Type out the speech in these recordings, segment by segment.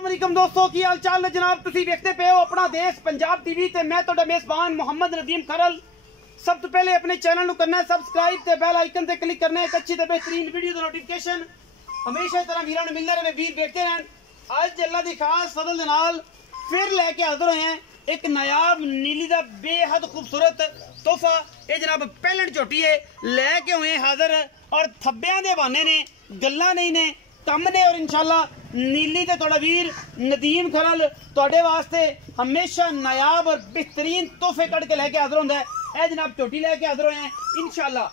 अस्सलामुअलैकुम दोस्तों की हाल चाल है जनाब तुसी देखते पे हो अपना देश पंजाब टीवी ते मैं तोड़ा मेजबान मोहम्मद नदीम खरल। सब तो पहले अपने चैनल को करना है सब्सक्राइब ते बेल आइकन ते क्लिक करना है एक अच्छी ते बेहतरीन वीडियो दा नोटिफिकेशन हमेशा तरह वीरां नूं मिलदा रहे वीर देखते रहन। अज अल्लाह दी खास फजल दे नाल फिर लेके हाजिर होए हैं एक नायाब नीली दा बेहद खूबसूरत तोहफा। ये जनाब पहलन झोटी है लेके हुए हाजिर और थब्बियां दे बहाने ने गल्लां नहीं ने कम ने और इंशाल्लाह नीली ते तोड़ा वीर नदीम खरल तोड़े वास्ते हमेशा नायाब और बेहतरीन तोहफे कड़ के लेके हाजिर होंदा है। ए जनाब झोटी लेके हाजिर होए हैं इंशाल्लाह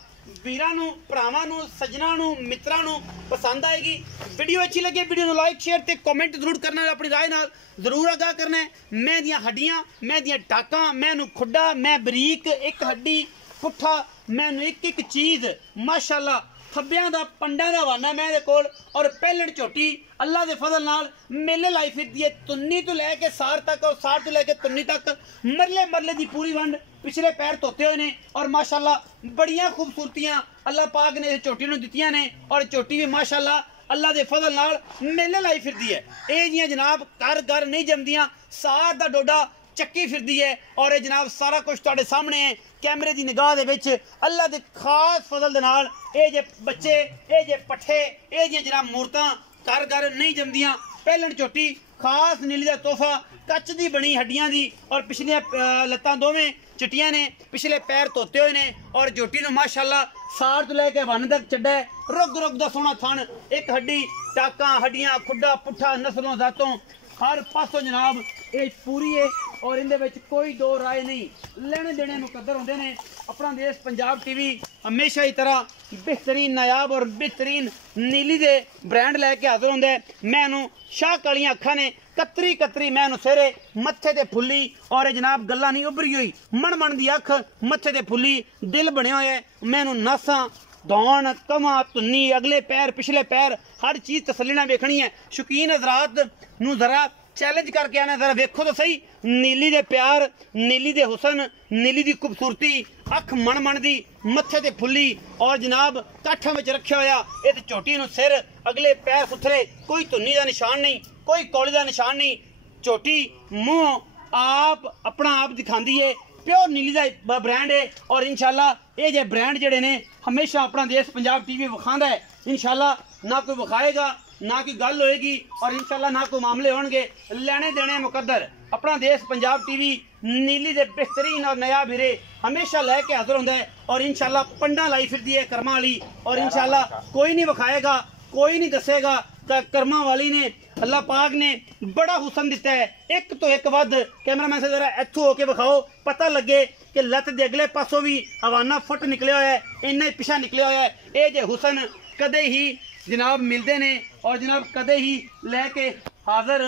वीरां नूं भरावां नूं सज्जनां नूं मित्रां नूं पसंद आएगी। वीडियो अच्छी लगे वीडियो नूं लाइक शेयर ते कमेंट जरूर करना है अपनी राय नाल जरूर आगाह करना है। मैं दियां हड्डियां मैं दियां टाकां मैनू खुड्डा मैं बरीक एक हड्डी पुट्ठा मैनू एक चीज़ माशाअल्लाह थब्बियां दा पंडा दा वाना मेरे कोल और पहलण झोटी अल्लाह दे फजल नाल मेले लाई फिरदी है तुन्नी तो लैके सार तक और सार तो लैके तुन्नी तक मरले मरले दी पूरी वंड पिछले पैर धोते हुए ने और माशाअल्लाह बड़ियां खूबसूरतियां अल्लाह पाक ने झोटी नूं दित्तियां ने और झोटी भी माशाअल्लाह अल्लाह दे फजल नाल मेले लाई फिरदी है। ये जियां जनाब घर घर नहीं जमदियां सार दा डोडा चक्की फिरदी है और ये जनाब सारा कुछ तुहाडे सामने है कैमरे की निगाह दे विच अल्लाह दे खास फजल दे नाल ये जे बच्चे ये जे पट्ठे ये जे जनाब मूरतां घर घर नहीं जमदियां। पहलन झोटी खास नीली दा तोहफा कच दी बनी हड्डियां दी और पिछलियां लत्तां दोवें चिट्टियां ने पिछले पैर धोते हुए ने और झोटी नूं माशाअल्लाह सार तो लैके वन तक चड्डा है रुग रुग दा सोहना थन एक हड्डी टाकां हड्डियां खुड्डा पुट्ठा नस्लों जातों हर पासों जनाब ये पूरी है और इनदे विच कोई दो राय नहीं लेने देने मुकद्दर होंदे ने। अपना देश पंजाब टीवी हमेशा ही तरह बेहतरीन नायाब और बेहतरीन नीली दे ब्रांड लैके हाजिर होंदा है। मैनू शाह कालियां अखां ने कतरी कतरी मैनू सेरे मत्थे ते फुल्ली और जनाब गल्लां नहीं उभरी हुई मन मन दी अख मत्थे ते फुल्ली दिल बनिया होया है मैनू नासां दौन कमा तुन्नी अगले पैर पिछले पैर हर चीज़ तसल्ली नाल वेखनी है। शौकीन हजरात नूं जरा चैलेंज करके आना जरा वेखो तो सही नीली दे प्यार नीली दे हुसन नीली दी खूबसूरती अख मन मन दी मत्थे ते फुल्ली और जनाब काठा में रखा होया ये झोटी नूं सिर अगले पैर सुथरे कोई धुन्नी का निशान नहीं कोई कौली का निशान नहीं झोटी मूँह आप अपना आप दिखाती है प्योर नीली का ब्रांड है और इंशाल्लाह ये जे ब्रांड जड़े ने हमेशा अपना देश पंजाब टीवी विखांदा है। इंशाल्लाह ना कोई विखाएगा ना कोई गल होएगी और इंशाल्लाह ना कोई मामले होंगे लेने देने मुकद्दर। अपना देश पंजाब टीवी नीली दे बेहतरीन और नया वीरे हमेशा लैके हाजिर होंदा है और इंशाल्लाह पंडा लाई फिरदी है कर्मा वाली और इंशाल्लाह कोई नहीं विखाएगा कोई नहीं दसेगा कर्मा वाली ने अल्लाह पाक ने बड़ा हुसन दिता है एक तो एक वध कैमरामैन से जरा इत्थों होके विखाओ पता लगे कि लत दे अगले पासों भी हवाना फुट निकलिया होया है इन्ना ही पिछा निकलिया होया है। ये जे हुसन कदे ही जनाब मिलते ने और जनाब कदे ही लैके हाजिर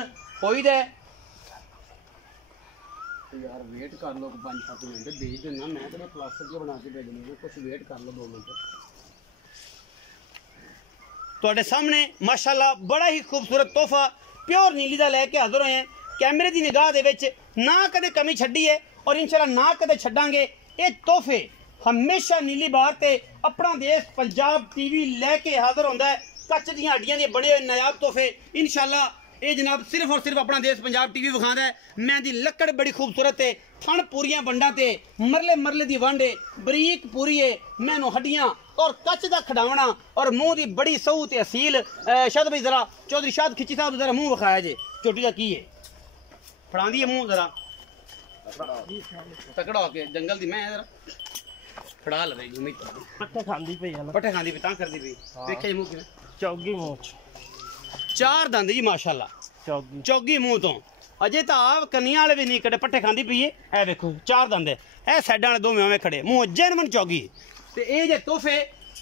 होई दे। यार वेट कर लो 5-7 मिनट भेज देना मैं तो प्लास्टिक के बना के भेज दूंगा कुछ वेट कर लो 2 मिनट। तुहाडे सामने माशाअल्लाह बड़ा ही खूबसूरत तोहफा प्योर नीली दा लैके हाजिर होए हैं कैमरे की निगाह दे विच ना कदे कमी छड्डी है और इंशाल्लाह ना कदे छड्डांगे। ये तोहफे हमेशा नीली बार ते अपना देश पंजाब टीवी लैके हाजिर होंदा है कच दी हड्डियां दे बड़े हुए नायाब तोहफे इंशाल्लाह ये जनाब सिर्फ और सिर्फ अपना देश पंजाब टीवी विखांदा है। मैं दी लकड़ बड़ी खूबसूरत है थन पूरियां वंडां ते मरले मरले दी वंड है बरीक पूरी है मैनू हड्डियां और कच दा खड़ावना और मुंह दी बड़ी सऊ ते असील शाद भाई जरा चौधरी शाद खिची साहब जरा मुंह विखाया जे झोटी दा की है फड़ांदी है मुंह जरा तकड़ा होके जंगल दी मैं जरा फड़ा लवे घूमी पट्ठे खांदी पई है पट्ठे खांदी पे तां करदी पई देखिए मुंह किवें चौगी मूंछ चार दंद जी माशाअल्लाह चौगी मुंह तो अजे तो आप कन्नियां वाले भी नहीं कटे पट्ठे खांदी पई है ए देखो चार दंद है साइडां वाले दोवें ओवें खड़े मुंह जैनमन चौगी ते ये जे तोहफे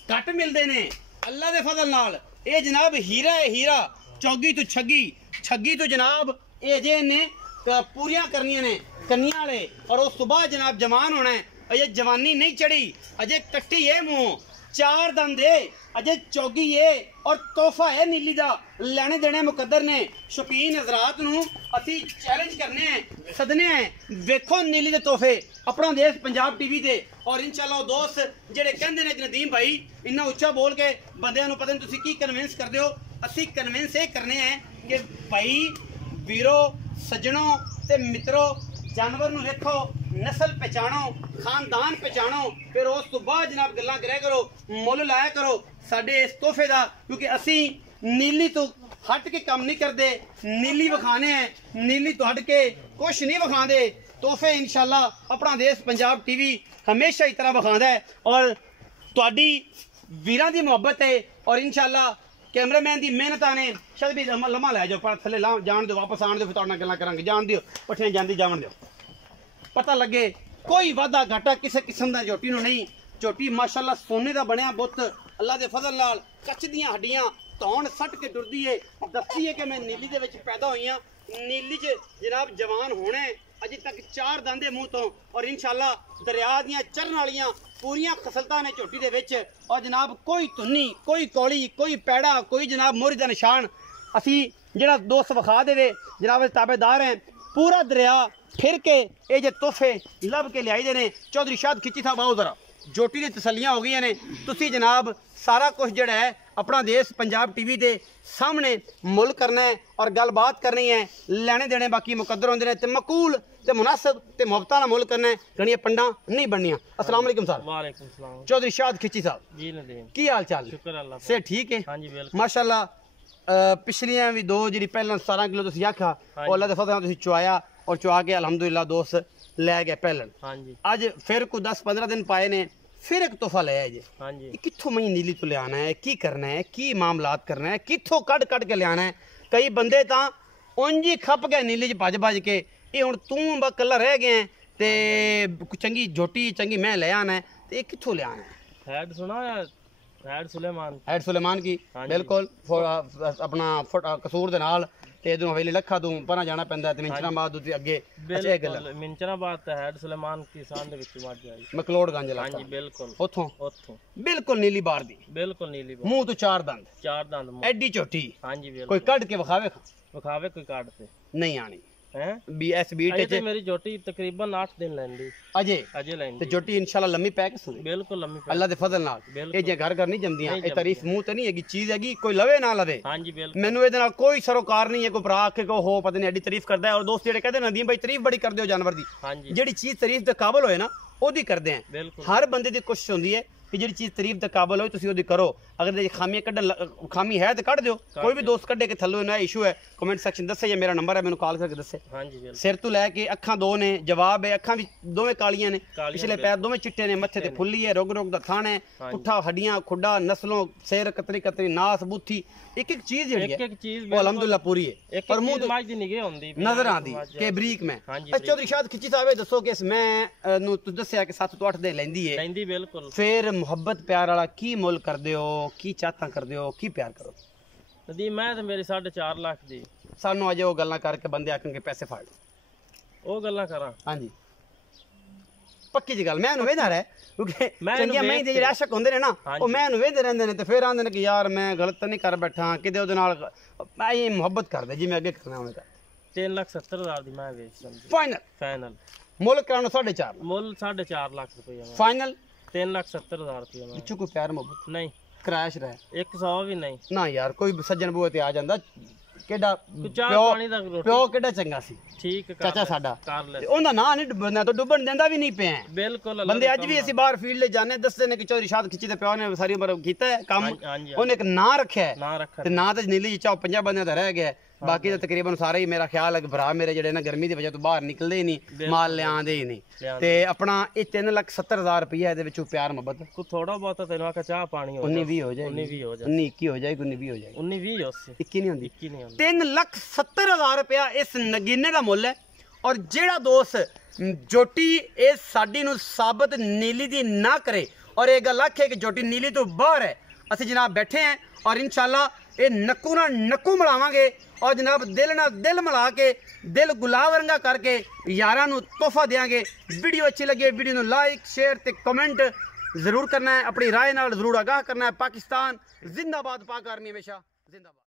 घट मिलते ने अल्लाह दे फजल नाल ये जनाब हीरा है हीरा चौगी तो छगी छगी तो जनाब ये जे ने पूरियां करनियां ने कन्नियां वाले और उस सुबह जनाब जवान होना है अजे जवानी नहीं चढ़ी अजे कट्टी है मुंह चार दंद है अजे चौगी है और तोहफा है नीली दा लेने देने मुकद्दर ने। शौकीन हजरात नूं असी चैलेंज करने हैं सदने हैं वेखो नीली दे तोहफे अपना देश पंजाब टीवी ते और इंशाल्लाह दोस्त जेड़े कहंदे ने नदीम भाई इन्ना उच्चा बोल के बंदियां नूं पता नहीं तुसीं की कन्विंस करदे हो असी कन्विंस ये करने हैं कि भाई वीरो सज्जनों ते मित्रों जानवर नूं देखो नस्ल पहचानो खानदान पहचानो फिर उस तो बाद जनाब गल्लां करे करो मुल लाया करो साडे इस तोहफे दा क्योंकि असी नीली तो हट के काम नहीं करते नीली विखाने हैं नीली तो हट के कुछ नहीं विखाते तोहफे इंशाल्लाह अपना देश पंजाब टीवी हमेशा इस तरह विखांदा है और तुहाडी वीरां दी मुहब्बत है और इंशाल्लाह कैमरामैन की मेहनत ने शायद भी लम्हा लै जाओ पर थले ला जान दो वापस आने दो फिर तुहाडे नाल गल्लां करांगे जान दिओ पट्ठियां जांदी जावन दिओ पता लगे कोई वादा घाटा किसी किस्म का झोटी नूं नहीं झोटी माशाअल्लाह सोने का बनया बुत अल्लाह के फजल नाल कच्च दियां हड्डियां धौन सट के टुरदी है दसदी है कि मैं नीली दे विच पैदा होई हां नीली च जनाब जवान होने अजे तक 4 दांदे मुंह तो और इंशाअल्लाह दरिया दियां चरण वालियां पूरियां खसलतां ने झोटी दे विच और जनाब कोई धुन्नी कोई कौली कोई पैड़ा कोई जनाब मोहरी दा निशान असी जिहड़ा दोस्त विखा देवे जनाब ताबेदार हैं पूरा दरिया फिर के ये जो तोहफे लभ के लियाई ने चौधरी शाद खिची था आओ जरा झोटी दी तसल्लियां हो गई ने तुसी जनाब सारा कुछ जड़ा है अपना देश पंजाब टीवी के सामने मुल करना है और गलबात करनी है लेने देने बाकी मुकद्दर होंदे ने ते मकूल ते मुनासिब ते मुहब्बतां नाल मुल करना है गणियां पंडा नहीं बननियां अस्सलाम वालेकुम साहब वालेकुम सलाम चौधरी शाद खिची साहब जी नदीम की हाल चाल शुक्र अल्लाह से ठीक है हां जी बिल्कुल माशाअल्लाह पिछलियां भी दो जी पहला 17 किलो तुसी आखा और अल्लाह दे फजल तुसी चुआया और चुआ के अल्हम्दुलिल्लाह दोस्त लै गए पहलन हां जी अज फिर को 10-15 दिन पाए ने फिर एक तोहफा लिया है जी हां जी कित्थों मई नीली तो लियाना है की करना है की मामलात करना है कित्थों कट के लियाना है कई बंदे तां उंज ही खप गए नीली च भज के ये हुण तूं कल्ला रह गए ते चंगी झोटी चंगी मैं ले आना है ते ये कित्थों लियाना है हैड सुना या हैड सुलेमान हैड सुलेमान की बिल्कुल अपना कसूर दे नाल ते इधरों हवेली लखा तू परा जाना पैंदा ते मिंचराबाद उते अगे अच्छा ये गल मिंचराबाद ते हैड सुलेमान किसान दे विच मर जाई मकलोड़गंज हां इलाका जी बिल्कुल ओथों ओथों बिल्कुल नीली बार दी बिल्कुल नीली मुंह तो 4 दंद 4 दंद एडी छोटी हां जी बिल्कुल कोई कट के विखावे विखावे कोई काट ते नहीं आनी हैं बीएस बीट अजे मेरी झोटी तकरीबन 8 दिन लैंदी अजे लैंदी ते झोटी इंशाल्लाह लम्मी पै के सुनी बिल्कुल लम्मी अल्लाह दे फजल नाल ये जे घर नहीं जमदियां ये तारीफ मुंह ते नहीं हैगी चीज हैगी कोई लवे ना लवे हां जी बिल्कुल मैनू ਇਹਦੇ ਨਾਲ कोई सरोकार नहीं है कोई भरा के को हो पता नहीं एडी तारीफ करदा है और दोस्त जेडे कहते नदीम भाई तारीफ बड़ी करदे हो जानवर दी हां जी जेडी चीज तारीफ दे काबिल होए ना ओदी करदे हैं बिल्कुल हर बंदे दी कोशिश होंदी है कि जेडी चीज तारीफ दे काबिल हो तुसी ओदी करो अगर ये खामियां कड्डन खामी है तो कढ दियो कोई भी दोस्त कड्डे के थल्लो ना इशू है कमेंट सेक्शन दसे या मेरा नंबर है मैनू कॉल करके दसे हां जी बिल्कुल सिर तो लैके अखां दो ने जवाब है अखां भी दोवें कालियां ने पिछले पैर दोवें चिट्टे ने मत्थे ते फुल्ली है रोग दा थान है पुट्ठा हड्डियां खुड्डा नस्लों सिर कतरी नास बूथी एक चीज जेडी है एक चीज वो अल्हम्दुलिल्लाह पूरी है पर मुंह ते माज दी निगे होंदी नजर आंदी के बरीक में चौधरी शाद खिची साहब दसो कि इस मैं नु तू दसया कि 7 तो 8 दिन लैंदी बिल्कुल फिर मुहब्बत प्यार वाला की मुल करदे हो की चाहता करदे हो की प्यार करो नदी मैं ते मेरी 4.5 लाख दी सानू अजे वो गल्लां करके बंदे आखणगे पैसे फाड़ ओ गल्लां करा हां जी पक्की जी गल मैं वेंदा रहे क्योंकि चंगियां मैं दे जेड़े आशक होंदे ने ना ओ मैं वेंदे रहंदे ने ते फिर आंदे ने कि यार मैं गलत नहीं कर बैठा किते ओदे नाल मैं ये मुहब्बत करदे जी मैं अगे करना होने का 3,70,000 दी मैं वेच समझी फाइनल मुल करानो 4.5 मुल 4.5 लाख रुपया फाइनल 3,70,000 रुपया बिच्चू कोई प्यार मुहब्बत नहीं क्रैश रहे 100 भी नहीं ना यार कोई सज्जन बूए ते आ जांदा केड़ा चाह पानी दा रोटी प्यो केड़ा चंगा सी ठीक चाचा साडा कर ले ਉਹਦਾ ਨਾਂ ਨਹੀਂ ਡੁੱਬਣਾ ਤਾਂ ਡੁੱਬਣ ਦਿੰਦਾ ਵੀ ਨਹੀਂ ਪਿਆ ਬਿਲਕੁਲ ਬੰਦੇ ਅੱਜ ਵੀ ਅਸੀਂ ਬਾਹਰ ਫੀਲਡ ਲੈ ਜਾਂਦੇ ਦੱਸਦੇ ਨੇ ਕਿ ਚੌਧਰੀ ਸ਼ਾਦ ਖਿੱਚੀ ਦੇ ਪਿਓ ਨੇ ਸਾਰੀ ਉਮਰ ਕੀਤਾ ਹੈ ਕੰਮ ਉਹਨੇ ਇੱਕ ਨਾਂ ਰੱਖਿਆ ਤੇ ਨਾਂ ਤਾਂ ਨੀਲੀ ਚਾਹ 50 ਬੰਦਿਆਂ ਦਾ ਰਹਿ ਗਿਆ ਬਾਕੀ ਤਾਂ ਤਕਰੀਬਨ ਸਾਰੇ ਹੀ ਮੇਰਾ ਖਿਆਲ ਹੈ ਕਿ ਭਰਾ ਮੇਰੇ ਜਿਹੜੇ ਨਾ ਗਰਮੀ ਦੀ ਵਜ੍ਹਾ ਤੋਂ ਬਾਹਰ ਨਿਕਲਦੇ ਹੀ ਨਹੀਂ ਮਾਲ ਲਿਆਂਦੇ ਹੀ ਨਹੀਂ ਤੇ ਆਪਣਾ ਇਹ 3,70,000 ਰੁਪਇਆ ਇਹਦੇ ਵਿੱਚੋਂ ਪਿਆਰ ਮੁਹੱਬਤ ਕੋ ਥੋੜਾ ਬਹੁਤਾ ਤੈਨੂੰ ਆਖਾ ਚਾਹ ਪਾਣੀ ਹੋ 19-20 ਹੋ ਜਾਏ 19-20 ਹੋ ਜਾਏ 19-21 ਹੋ ਜਾਏ 19-20 ਹੋ ਜਾਏ 19-20 ਉਸੇ 21 ਨਹੀਂ ਹੁੰਦੀ 21 ਨਹੀਂ ਹੁੰਦੀ 3,70,000 ਰੁਪਇਆ ਇਸ ਨਗੀਨੇ ਦਾ ਮੁੱਲ ਹੈ और जेड़ा दोस्त जोटी इस साडी नू साबित नीली दी ना करे और ये गल आखे कि जोटी नीली तो बाहर है असि जनाब बैठे हैं और इंशाल्लाह ये नक्कू ना नक्कू मिलावांगे और जनाब दिल ना दिल मिला के दिल गुलाब रंगा करके यारां नू तोहफा देंगे वीडियो अच्छी लगे वीडियो नू लाइक शेयर ते कमेंट जरूर करना है अपनी राय नाल जरूर आगाह करना है पाकिस्तान जिंदाबाद पाक आर्मी हमेशा जिंदाबाद।